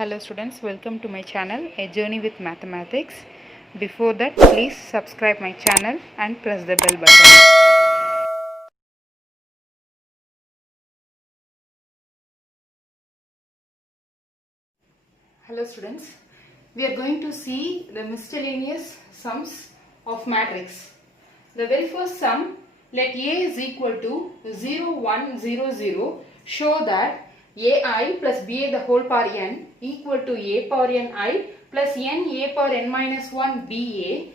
Hello students, welcome to my channel A Journey with Mathematics. Before that, please subscribe my channel and press the bell button. Hello students, we are going to see the miscellaneous sums of matrix. The very first sum, let A is equal to 0, 1, 0, 0, show that ai plus ba the whole power n equal to a power n I plus n a power n minus 1 ba,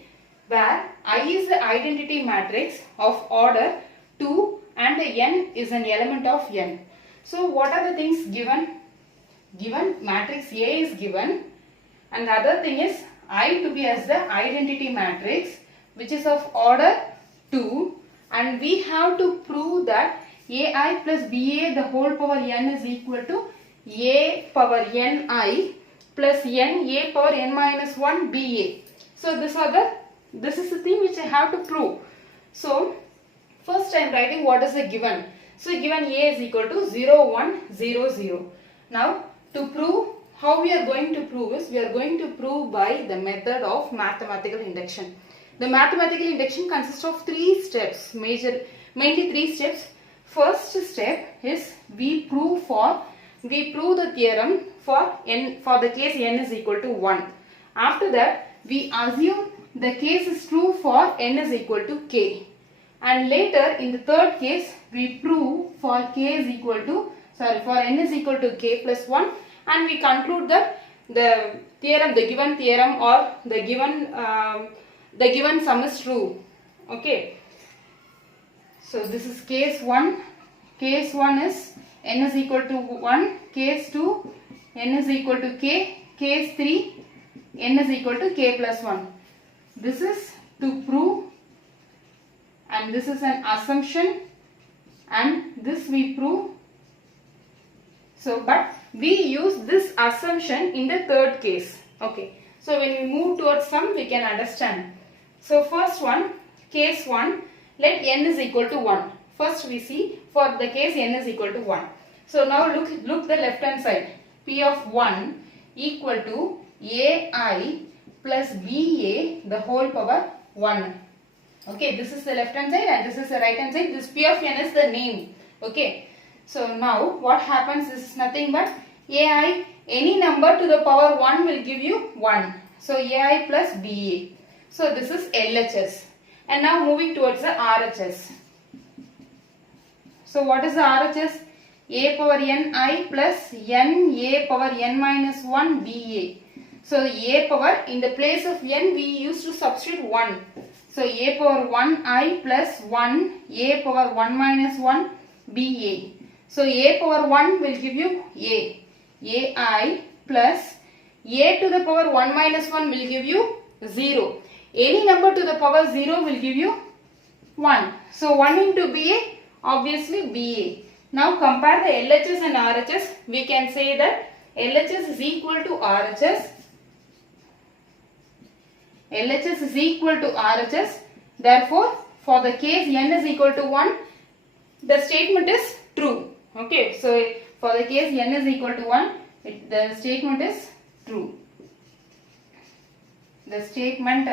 where I is the identity matrix of order 2 and n is an element of n. So what are the things given? Given matrix A is given, and the other thing is I to be as the identity matrix which is of order 2, and we have to prove that ai plus ba the whole power n is equal to a power n I plus n a power n minus 1 ba. So this is the thing which I have to prove. So first I am writing what is the given. So given a is equal to 0, 1, 0, 0. Now to prove, how we are going to prove is, we are going to prove by the method of mathematical induction. The mathematical induction consists of three steps, mainly three steps. First step is we prove the theorem for the case n is equal to 1. After that, we assume the case is true for n is equal to k. And later in the third case, we prove for n is equal to k plus 1, and we conclude that the given theorem or the given sum is true. Okay. So this is case 1. Case 1 is n is equal to 1. Case 2, n is equal to k. Case 3, n is equal to k plus 1. This is to prove, and this is an assumption, and this we prove. So, but we use this assumption in the third case. Okay. So, when we move towards sum, we can understand. So, first one, case 1, let n is equal to 1. First we see for the case n is equal to 1. So, now look the left hand side. P of 1 equal to ai plus ba the whole power 1. Okay, this is the left hand side and this is the right hand side. This P of n is the name. Okay. So now what happens, this is nothing but ai, any number to the power 1 will give you 1. So ai plus ba. So this is LHS. And now moving towards the RHS. So what is the RHS? A power n I plus n a power n minus 1 ba. So a power, in the place of n we used to substitute 1. So a power 1 I plus 1 a power 1 minus 1 ba. So a power 1 will give you ai plus a to the power 1 minus 1 will give you 0. Any number to the power 0 will give you 1. So 1 into ba, obviously ba. Now compare the LHS and RHS. We can say that LHS is equal to RHS. LHS is equal to RHS. Therefore, for the case n is equal to 1, the statement is true. Okay, so for the case n is equal to 1, the statement is true. The statement,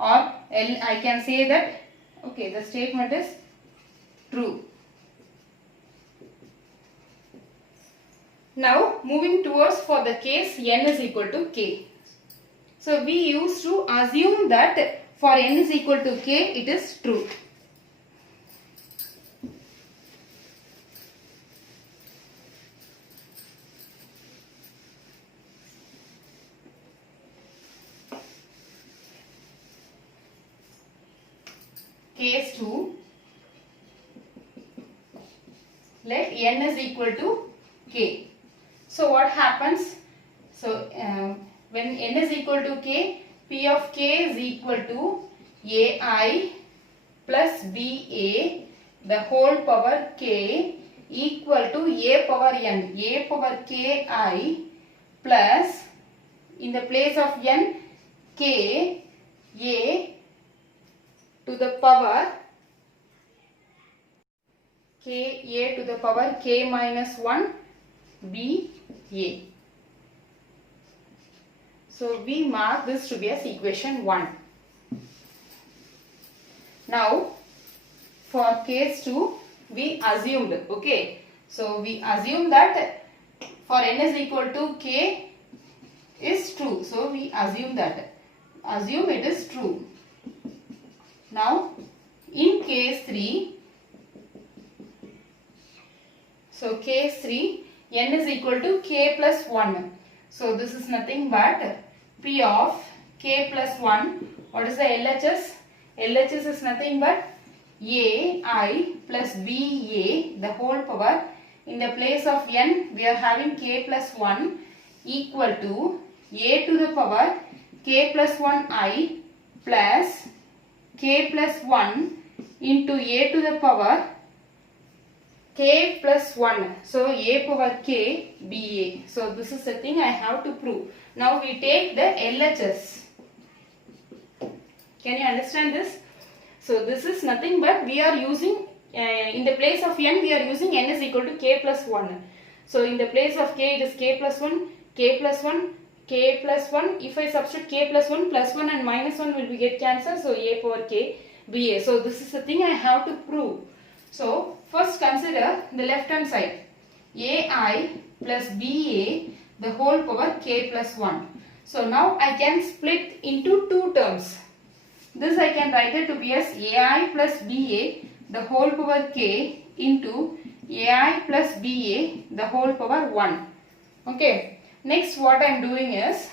or I can say that, okay, the statement is true. Now moving towards for the case n is equal to k. So we used to assume that for n is equal to k, it is true. Case 2, let n is equal to k. So what happens? So when n is equal to k, P of k is equal to ai plus ba the whole power k equal to a power n, a power ki plus, in the place of n, k, a to the power k minus 1 b a. So we mark this to be as equation 1. Now for case 2 we assumed, okay. So we assume that for n is equal to k is true. So we assume that. Assume it is true. Now in case 3, so case 3, n is equal to k plus 1. So this is nothing but p of k plus 1. What is the LHS? LHS is nothing but ai plus ba the whole power. In the place of n we are having k plus 1 equal to a to the power k plus 1i plus k plus 1 into a to the power k plus 1. So a power k ba. So this is the thing I have to prove. Now we take the LHS. Can you understand this? So this is nothing but we are using in the place of n we are using n is equal to k plus 1. So in the place of k it is k plus 1, k plus 1, k plus 1. If I substitute k plus 1 and minus 1 will be get cancelled. So a power k ba. So this is the thing I have to prove. So first consider the left hand side. ai plus ba the whole power k plus 1. So now I can split into two terms. This I can write it to be as ai plus ba the whole power k into ai plus ba the whole power 1. Okay. Next what I am doing is,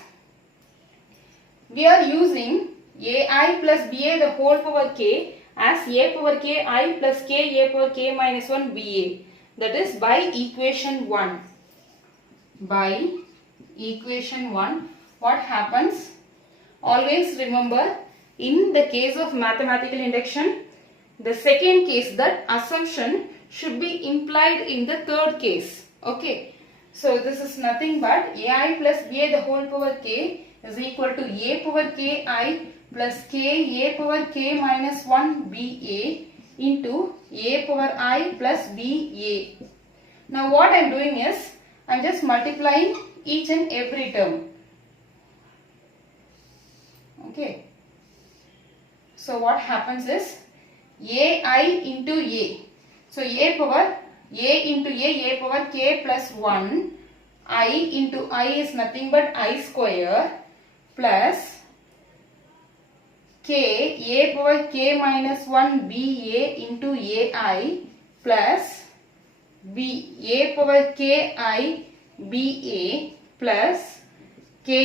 we are using ai plus ba the whole power k as a power k I plus k a power k minus 1 ba. That is by equation 1. By equation 1, what happens? Always remember, in the case of mathematical induction, the second case, that assumption should be implied in the third case. Okay. So this is nothing but ai plus ba the whole power k is equal to a power k I plus k a power k minus 1 ba into a power I plus ba. Now what I am doing is, I am just multiplying each and every term. Okay. So what happens is ai into a. So a power a into a power k plus 1, I into I is nothing but I square plus k a power k minus 1 ba into ai plus b a power k I ba plus k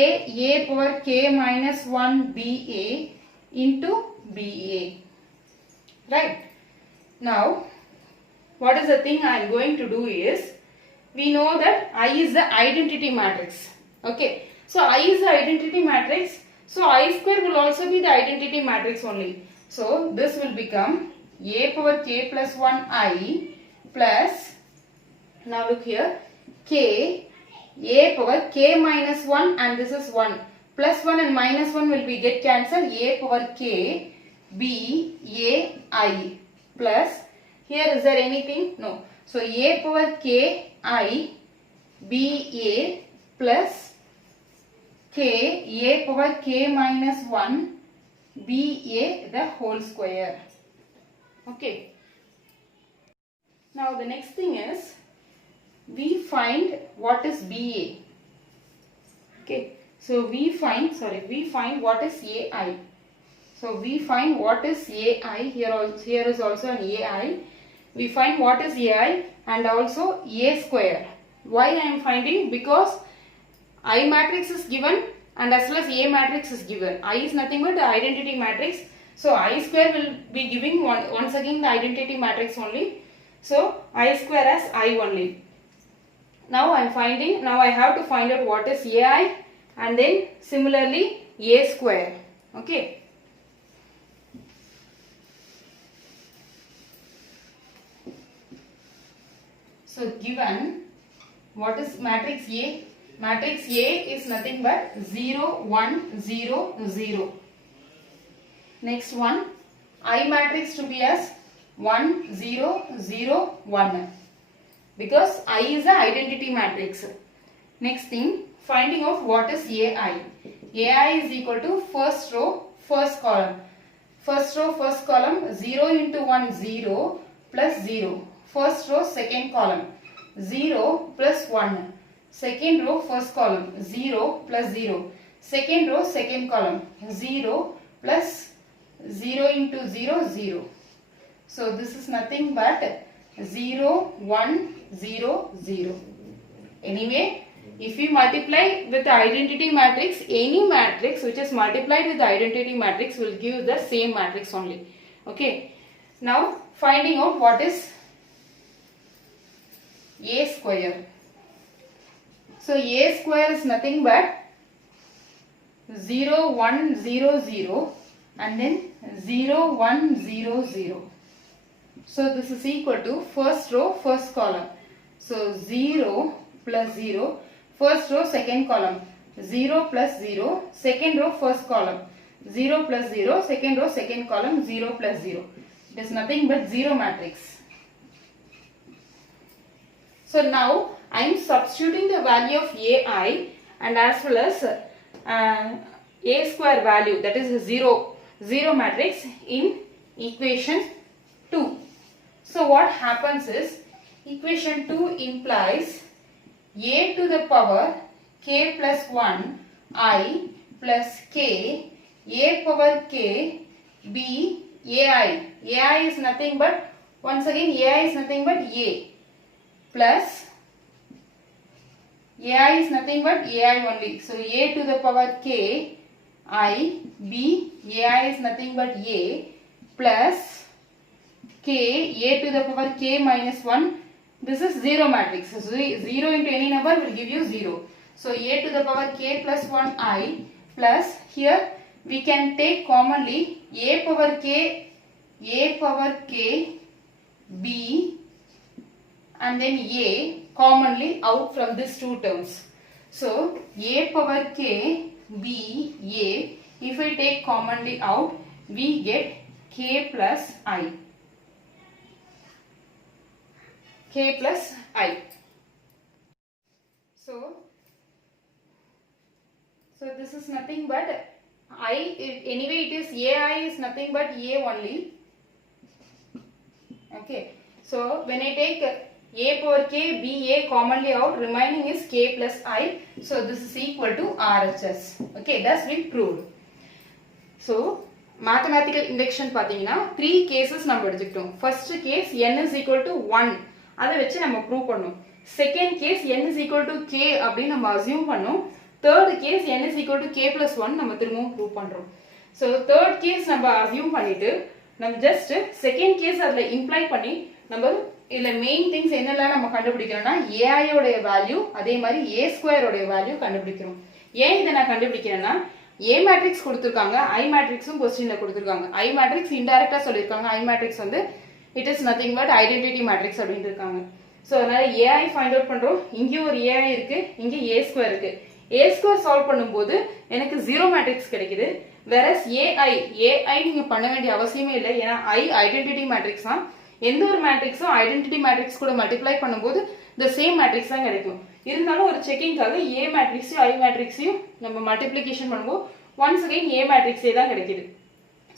a power k minus 1 ba into ba. Right. Now what is the thing I am going to do is, we know that I is the identity matrix. Okay. So I is the identity matrix. So I square will also be the identity matrix only. So this will become a power k plus 1 I plus, now look here, k a power k minus 1 and this is 1. Plus 1 and minus 1 will be get cancelled. A power k b a I plus, here is there anything? No. So a power k I b a plus k a power k minus 1 b a the whole square. Okay. Now the next thing is, we find what is ba. Okay. So we find what is ai. So we find what is ai. Here is also an ai. We find what is ai and also a square. Why I am finding? Because I matrix is given and as well as a matrix is given. I is nothing but the identity matrix. So I square will be giving once again the identity matrix only. So I square as I only. Now I am finding. Now I have to find out what is ai and then similarly a square. Okay. So given what is matrix A? Matrix A is nothing but 0, 1, 0, 0. Next one, I matrix to be as 1, 0, 0, 1. Because I is the identity matrix. Next thing, finding of what is AI. AI is equal to first row, first column. First row, first column, 0 into 1, 0 plus 0. First row, second column, 0 plus 1. Second row, first column, 0 plus 0. Second row, second column, 0 plus 0 into 0, 0. So this is nothing but 0, 1, 0, 0. Anyway, if we multiply with the identity matrix, any matrix which is multiplied with the identity matrix will give the same matrix only. Okay. Now finding out what is A square. So A square is nothing but 0, 1, 0, 0 and then 0, 1, 0, 0. So this is equal to first row, first column. So 0 plus 0, first row, second column, 0 plus 0, second row, first column, 0 plus 0, second row, second column, 0 plus 0. It is nothing but 0 matrix. So now I am substituting the value of AI and as well as A square value, that is 0 matrix in equation 2. So what happens is, equation 2 implies A to the power k plus 1 I plus k, A power k b ai. Ai is nothing but, once again ai is nothing but A plus ai is nothing but ai only. So A to the power k I b ai is nothing but A plus k, A to the power k minus 1. This is 0 matrix. So 0 into any number will give you 0. So A to the power k plus 1 I plus, here we can take commonly A power k b and then A commonly out from these two terms. So A power k b A, if I take commonly out, we get k plus I. K plus I. So this is nothing but I, anyway it is AI is nothing but A only. Okay. So when I take A power k b A commonly out, remaining is k plus I. So this is equal to RHS. Okay, that's been proved. So mathematical induction பாத்தீங்கன்னா 3 cases நம்ம எடுத்துக்கிட்டோம். First case n is equal to 1. அதை வச்சு நம்ம prove பண்ணோம். Second case n is equal to k அப்படின்னு நம்ம assume பண்ணோம். Third case n is equal to k plus 1 நம்ம திரும்பவும் ப்ரூவ் பண்றோம். ஸோ தேர்ட் கேஸ் நம்ம அசியூம் பண்ணிட்டு நம்ம ஜஸ்ட் செகண்ட் கேஸ் அதில் இம்ப்ளை பண்ணி நம்ம இதில் மெயின் திங்ஸ் என்னெல்லாம் நம்ம கண்டுபிடிக்கிறோம்னா ஏஐயோடைய வேல்யூ, அதே மாதிரி ஏ ஸ்கொயரோடைய வேல்யூ கண்டுபிடிக்கிறோம். ஏன் இதை நான் கண்டுபிடிக்கிறேன்னா, ஏ மேட்ரிக்ஸ் கொடுத்துருக்காங்க, ஐ மேட்ரிக்ஸும் கொஸ்டின்ல கொடுத்துருக்காங்க. ஐ மேட்ரிக்ஸ் இன்டைரக்டா சொல்லியிருக்காங்க, ஐ மேட்ரிக்ஸ் வந்து it is nothing but identity matrix அப்படின்னு இருக்காங்க. ஸோ அதனால ஏஐ ஃபைண்ட் அவுட் பண்றோம். இங்கே ஒரு ஏஐ இருக்கு, இங்கே ஏ ஸ்கொயர் இருக்கு. ஏ ஸ்கொயர் சால்வ் பண்ணும்போது எனக்கு 0 மேட்ரிக்ஸ் கிடைக்குது. வேறஸ் ஏஐ நீங்க பண்ண வேண்டிய அவசியமே இல்லை, ஏன்னா ஐ ஐடென்டிட்டி மேட்ரிக்ஸ் தான். எந்த ஒரு மேட்ரிக்ஸும் ஐடென்டிட்டி மேட்ரிக்ஸ் கூட மல்டிப்ளை பண்ணும்போது இந்த சேம் மேட்ரிக்ஸ் தான் கிடைக்கும். இருந்தாலும் ஒரு செக்கிங்காக ஏ மேட்ரிக்ஸையும் ஐ மேட்ரிக்ஸையும் நம்ம மல்டிப்ளிகேஷன் பண்ணும்போது ஒன்ஸ் அகைன் ஏ மேட்ரிக்ஸே தான் கிடைக்குது.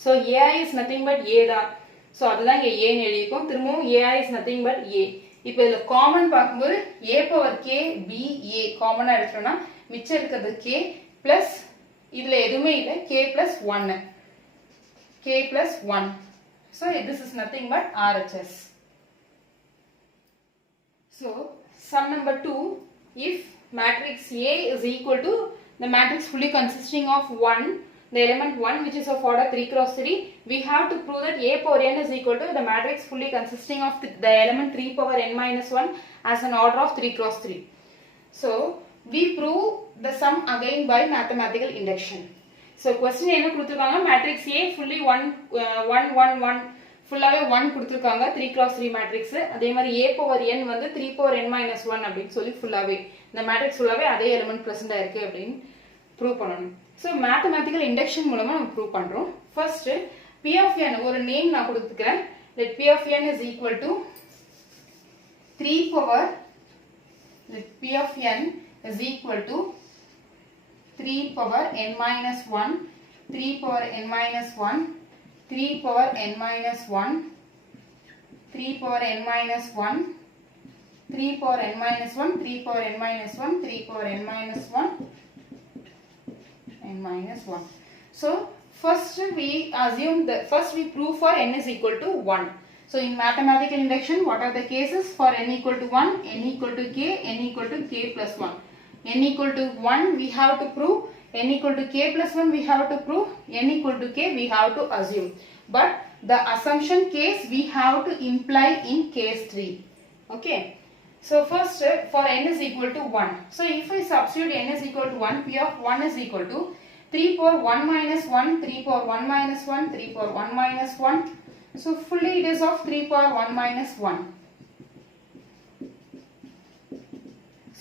So AI is nothing but A தான். ஸோ அதுதான் இங்கே ஏன்னு எழுதிக்கும். திரும்பவும் AI is nothing but A. இப்போ இதில் காமன் பார்க்கும்போது A power K B A காமனாக எடுத்துட்டோம்னா மிச்சம் இருக்கிறது கே பிளஸ் இதில் எதுவுமே இல்லை, K plus 1. K plus 1. So this is nothing but RHS. So sum number 2, if matrix A is equal to the matrix fully consisting of 1, the element 1 which is of order 3 cross 3, we have to prove that A power n is equal to the matrix fully consisting of the element 3 power n minus 1 as an order of 3 cross 3. So we prove the sum again by mathematical induction. So question என்ன கொடுத்திருக்காங்க, matrix A fully 1 1 1 1 ஃபுல்லாவே 1 கொடுத்திருக்காங்க, 3 cross 3 matrix. அதே மாதிரி A power n வந்து 3 power n minus 1 அப்படின்னு சொல்லி ஃபுல்லாவே இந்த மேட்ரிக்ஸ் ஃபுல்லாவே அதே எலிமெண்ட் பிரசன்ட் ஆயிருக்கு அப்படின்னு ப்ரூவ் பண்ணணும். ஸோ மேத்தமேட்டிக்கல் இண்டக்ஷன் மூலமா நம்ம ப்ரூவ் பண்றோம். ஃபர்ஸ்ட் P of n ஒரு நேம் நான் கொடுத்துக்கிறேன். let P of n is equal to 3 power let P of n is equal to 3 power n minus 1, 3 power n minus 1, 3 power n minus 1, 3 power n minus 1, 3 power n minus 1, 3 power n minus 1, 3 power n minus 1, n minus 1. So first we prove for n is equal to 1. So in mathematical induction, what are the cases for n equal to 1, n equal to k, n equal to k plus 1. n equal to 1 we have to prove, n equal to k plus 1 we have to prove, n equal to k we have to assume. But the assumption case we have to imply in case 3. Okay. So first for n is equal to 1. So if I substitute n is equal to 1, p of 1 is equal to 3 power 1 minus 1, 3 power 1 minus 1, 3 power 1 minus 1. So fully it is of 3 power 1 minus 1.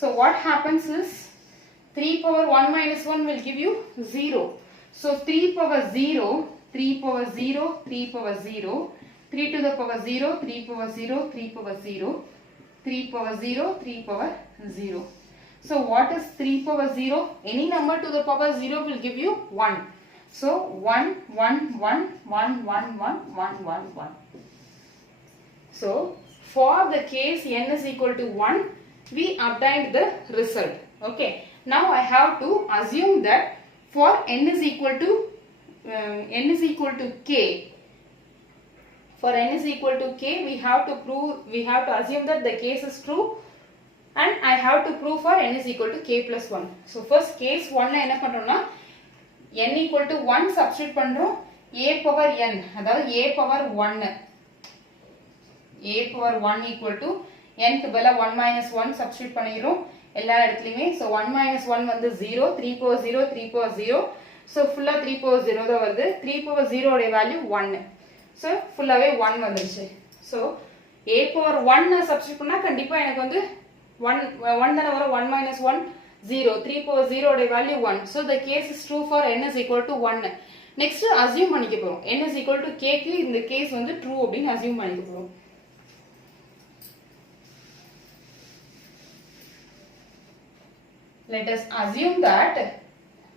So what happens is 3 power 1 minus 1 will give you 0. So 3 power 0, 3 power 0, 3 power 0, 3 to the power 0, 3 power 0, 3 power 0, 3 power 0, 3 power 0. So what is 3 power 0? Any number to the power 0 will give you 1. So 1, 1, 1, 1, 1, 1, 1, 1, 1. So for the case n is equal to 1, we obtained the result. Okay. Now I have to assume that for n is equal to k. For n is equal to k, we have to assume that the case is true, and I have to prove for n is equal to k plus 1. So first case 1 என்ன பண்றோம்னா n equal to 1 substitute பண்றோம், a power n அதாவது a power 1 equal to n க்கு பதிலா 1 minus 1 substitute பண்ணிரோம் எல்லா இடத்துலயுமே. So 1 minus 1 வந்து 0, 3 power 0, 3 power 0. So fulla 3 power 0 தான் வருது. 3 power 0 உடைய வேல்யூ 1. So ஃபுல்லாவே 1 வந்துருச்சு. So a power 1 substitute பண்ணா கண்டிப்பா எனக்கு வந்து 1 தான வரும். 1 minus 1 0, 3 power 0 உடைய value 1. So the case is true for n is equal to 1. Next assume பண்ணிக்க போறோம். n is equal to k க்கு இந்த கேஸ் வந்து true அப்படினு assume பண்ணிக்க போறோம். Let us assume that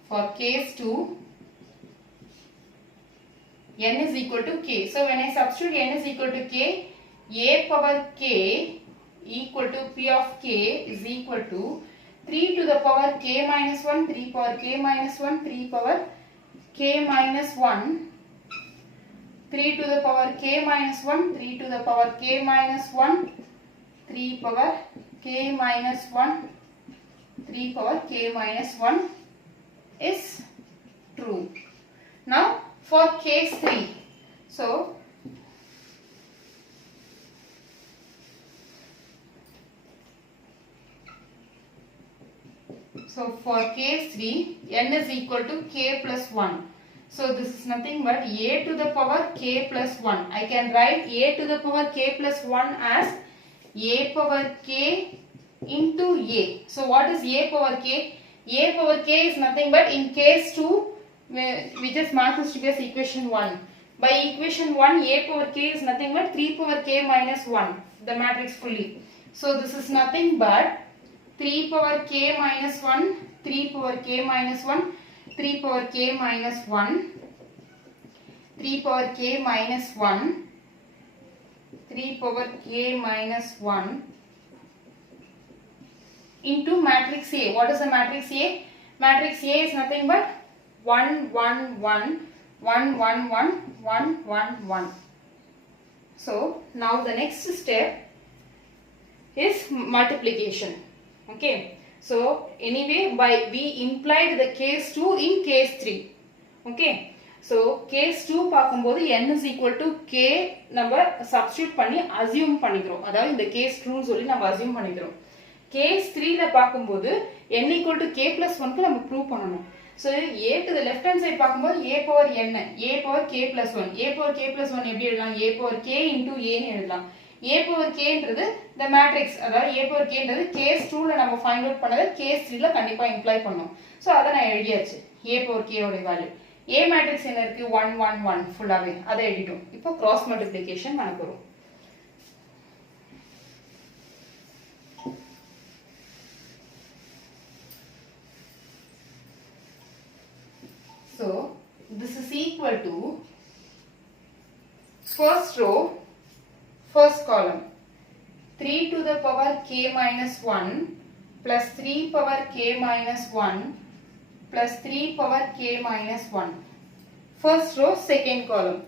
for case 2 n is equal to k. So when I substitute n is equal to k, a power k equal to p of k is equal to 3 to the power k minus 1, 3 power k minus 1, 3 power k minus 1, 3 to the power k minus 1, 3 to the power k minus 1, 3 power k minus 1, 3 power k minus 1 is true. Now for case 3, so for case 3, n is equal to k plus 1. So this is nothing but a to the power k plus 1. I can write a to the power k plus 1 as a power k into a. So what is a power k? A power k is nothing but in case 2 we just mark this to be as equation 1. By equation 1 a power k is nothing but 3 power k minus 1, the matrix fully. So this is nothing but 3 power k minus 1, 3 power k minus 1, 3 power k minus 1, 3 power k minus 1, 3 power k minus 1 into matrix A. What is the matrix A? Matrix A is nothing but 1, 1, 1, 1, 1, 1, 1, 1, 1. So now the next step is multiplication. Okay. So anyway we implied the case 2 in case 3. Okay. So case 2 பார்க்கும்போது n is equal to k நம்ம substitute பண்ணி assume பண்ணிக்கிறோம். அதாவது இந்த case true சொல்லி நம்ம assume பண்ணிக்கிறோம். case 3 ல பார்க்கும்போது n equal to k plus 1 க்கு நம்ம prove பண்ணனும். So a to the left hand side பார்க்கும்போது a power n, a power k plus 1, a power k plus 1 எப்படி எழுதலாம்? a power k into a னு எழுதலாம். a power k ன்றது the matrix, அதாவது a power k ன்றது case 2 ல நம்ம find out பண்ணதை case 3 ல கண்டிப்பா imply பண்ணோம். So அத நான் எழுதியாச்சு. a power k ஓட வேல்யூ. a matrix என்ன இருக்கு? 1 1 1 ஃபுல்லாவே அத எழுதிட்டோம். இப்போ cross multiplication பண்ண போறோம். So this is equal to first row, first column, 3 to the power k minus 1 plus 3 power k minus 1 plus 3 power k minus 1. First row, second column,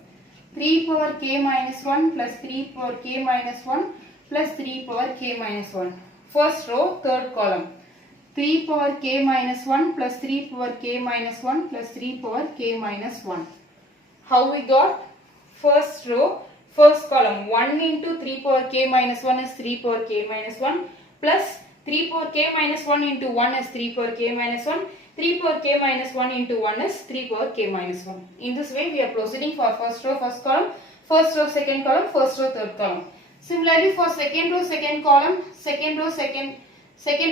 3 power k minus 1 plus 3 power k minus 1 plus 3 power k minus 1. First row, third column, 3 power k minus 1 plus 3 power k minus 1 plus 3 power k minus 1. How we got? First row, first column, 1 into 3 power k minus 1 is 3 power k minus 1 plus 3 power k minus 1 into 1 is 3 power k minus 1. 3 power k minus 1 into 1 is 3 power k minus 1. In this way, we are proceeding for first row, first column, first row, second column, first row, third column. Similarly, for second row, second column, second row, second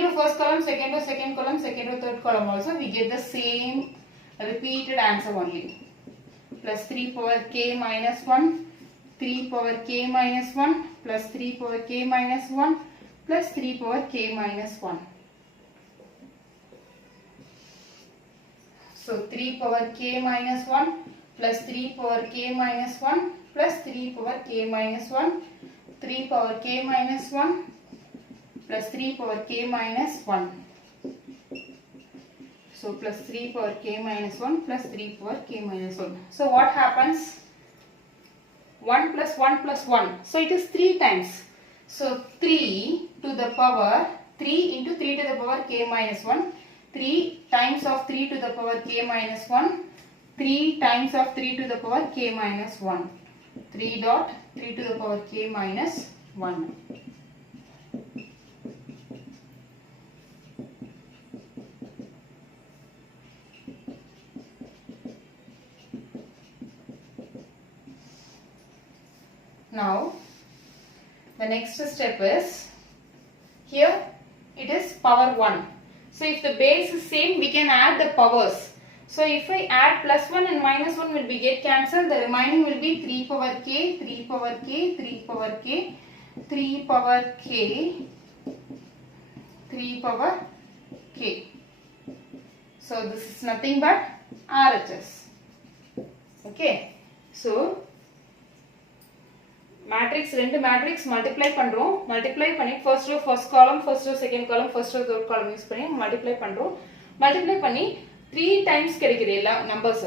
row, first column, second row, second column, second row, third column also, we get the same repeated answer only. Plus 3 power k minus 1, 3 power k minus 1, plus 3 power k minus 1, plus 3 power k minus 1. So 3 power k minus 1 plus 3 power k minus 1 plus 3 power k minus 1, 3 power k minus 1 plus 3 power k minus 1. So plus 3 power k minus 1 plus 3 power k minus 1. So what happens? 1 plus 1 plus 1. So it is 3 times. So 3 to the power 3 into 3 to the power k minus 1. 3 times of 3 to the power k minus 1. 3 times of 3 to the power k minus 1. 3 dot 3 to the power k minus 1. Now, the next step is, here it is power 1. So, if the base is same, we can add the powers. So, if I add plus 1 and minus 1 will be get cancelled, the remaining will be 3 power k, 3 power k, 3 power k, 3 power k, 3 power k. So, this is nothing but RHS. Okay. So, matrix, ரெண்டு matrix multiply பண்றோம். multiply பண்ணி first row first column, first row second column, first row third column use பண்ணி multiply பண்றோம். multiply பண்ணி 3 times கிடைக்குது எல்லா numbers.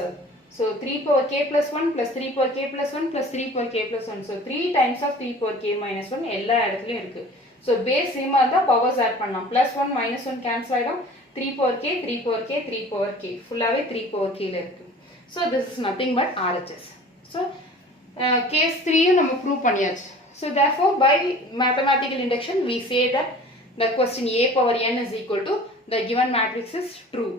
So 3 power k plus 1 plus 3 power k plus 1 plus 3 power k plus 1. So 3 times of 3 power k minus 1 எல்லா இடத்துலயும் இருக்கு. So base same ஆ இருந்தா powers add பண்ணலாம். plus 1 minus 1 cancel ஆயிடும். 3 power k, 3 power k, 3 power k. ஃபுல்லாவே 3 power k ல இருக்கு. So this is nothing but RHS. So case 3 நம்ம prove பண்ணியாச்சு. So therefore by mathematical induction we say that the question a power n is equal to the given matrix is true.